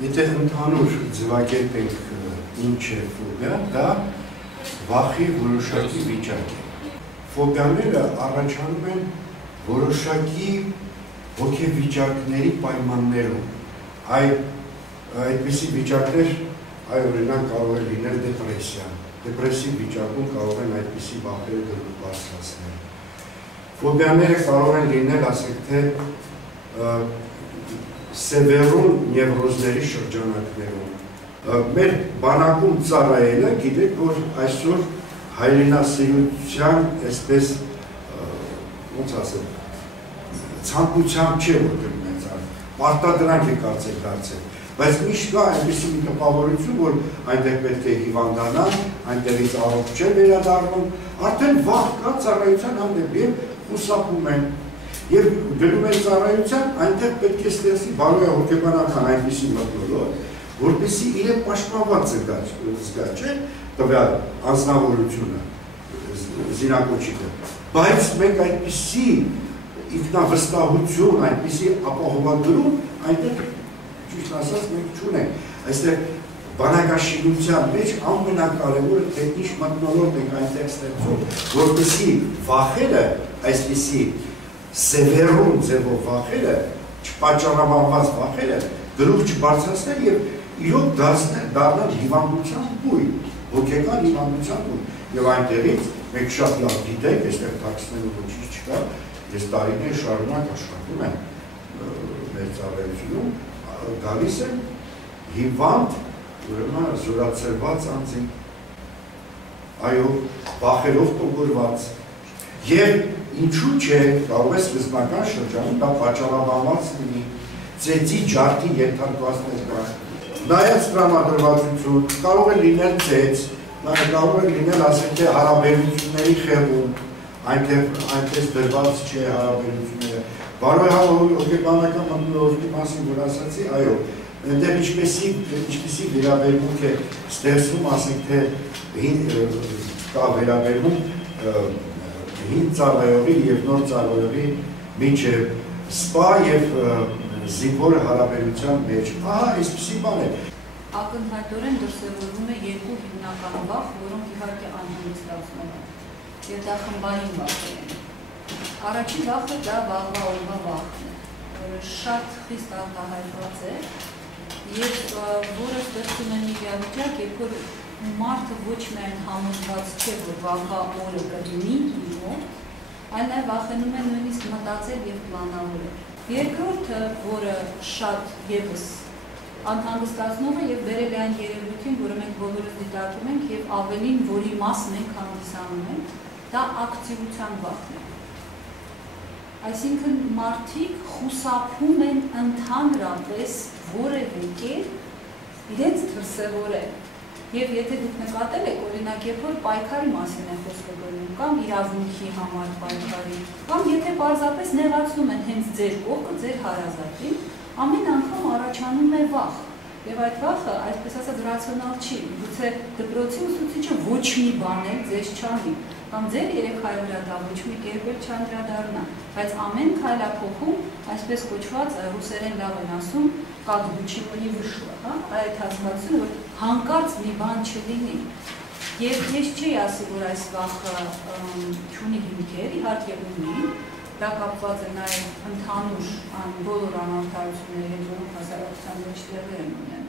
Եթե ընդհանուր ձևակերպ ենք ինչ է ֆոբիա, դա վախի որոշակի վիճակ է։ Ֆոբիաները առաջանում են որոշակի հոգեվիճակների պայմաններում։ Այդպիսի վիճակներ, օրինակ կարող է լինել դեպրեսիա։ Դեպրեսիվ վիճակում կարող են այդպիսի վախերը գլուխ բարձրացնել։ Ֆոբիաները կարող են լինել, ասենք թե, սևեռուն նևրոզների շրջանակներում։ Մեր բանակում ծառայելը, գիտեք, որ այսօր հայրենասիրության, այսպես, ոնց ասել, ցանկությամբ չէ, որ գնում են ծառայել, պարտադրանք է կարծեք դարձել, բայց միշտ կա այնպիսի մի տպավորություն, որ այնտեղ պետք է հիվանդանան, այնտեղից առողջ չէ վերադառնում, արդեն վախ կա ծառայության հանդեպ եւ խուսափում են։ Եվ գնում են ծառայության, այնտեղ պետք է ստեղծի բարոյա հոգեբանական այնպիսի մթնոլորտ, որպեսզի իրեն պաշտպանված զգա, չէ՞, տվյալ անձնավորությունը, զինակոչիկը։ Բայց մենք այդպիսի ինքնավստահություն, այդպիսի ապահովագրում, այնտեղ ճիշտ ասած մենք չունենք։ Այստեղ բանակաշինության մեջ ամենակարևորը թե ինչ մթնոլորտ ենք այնտեղ ստեղծում, որպեսզի վախերը, այսպիսի սևեռուն ձևով վախերը, չպատճառաբանված վախերը գլուխ չբարձրացնել եւ իրոք դառնալ հիվանդության բույն, հոգեկան հիվանդության բույն։ Եվ այնտեղից մենք շատ լավ գիտենք, այստեղ թաքցնելու ոչինչ չկա, ես տարիներ շարունակ աշխատում եմ մեր ծառայությունում, գալիս են հիվանդ, ուրեմն զորացրված անձինք, այո, վախերով տոգորված, եւ ինչու՞ չէ, կարող է սկզբնական շրջանում դա պատճառաբանված լինի, ծեծի ջարդի ենթարկվածներ կա, նայած տրամադրվածություն, կարող է լինել ծեծ, կարող է լինել, ասենք թե հարաբերությունների խեղում, այնպես դրված չէ հարաբերությունները, բարոյա հոգեբանական մթնոլորտի մասին, որ ասացի, այո, այնտեղ ինչպիսի վերաբերմունք է ստեղծվում, ասենք թե կա վերաբերմունք հին ծառայողի և նոր ծառայողի միջև սպա և զինվոր հարաբերության մեջ։ Ահա, այսպիսի բան է։ Ակնհայտորեն դրսևորվում է երկու հիմնական վախ, որոնք իհարկե անհանգստացնում են, և դա խմբային վախեր են։ Առաջին վախը դա վաղվա օրվա վախն է, որը շատ խիստ արտահայտված է, և որը ստեղծում է մի իրավիճակ, երբ որ մարդը ոչ միայն համոզված չէ, որ վաղվա օրը կլինի իր մոտ, այլ նաև վախենում է նույնիսկ մտածել և պլանավորել։ Երկրորդը, որը շատ ևս անհանգստացնող է և բերել է այն երևույթին, որը մենք բոլորս դիտարկում ենք և ավելին, որի մասն ենք հանդիսանում ենք, դա ակտիվության վախն է։ Այսինքն մարդիկ խուսափում են ընդհանրապես որևէ կերպ իրենց դրսևորել։ Եվ եթե դուք նկատել եք, օրինակ, երբ որ պայքարի մասին է խոսքը գնում, կամ իրավունքի համար պայքարի, կամ եթե պարզապես նեղացնում են հենց ձեր կողքը, ձեր հարազատին, ամեն անգամ առաջանում է վախ։ Եվ այդ վախը, այսպես ասած, ռացիոնալ չի, գուցե դպրոցի ուսուցիչը ոչ մի բան էլ ձեզ չանի, կամ ձեր երեխայի վրա դա ոչ մի կերպ էլ չանդրադառնա, բայց ամեն քայլափոխում, այսպես կոչված ռուսերեն լավ են ասում, կադգուչիվնի վշլը, այդ հասկացությունը, որ հանկարծ մի բան չլինի։ Եվ ես չի ասի, որ այս վախը չունի հիմքեր, իհարկե ունի, դա կապված է նաև ընդհանուր բոլոր անարդարությունների հետ, որոնք հասարակության մեջ տեղի են ունենում։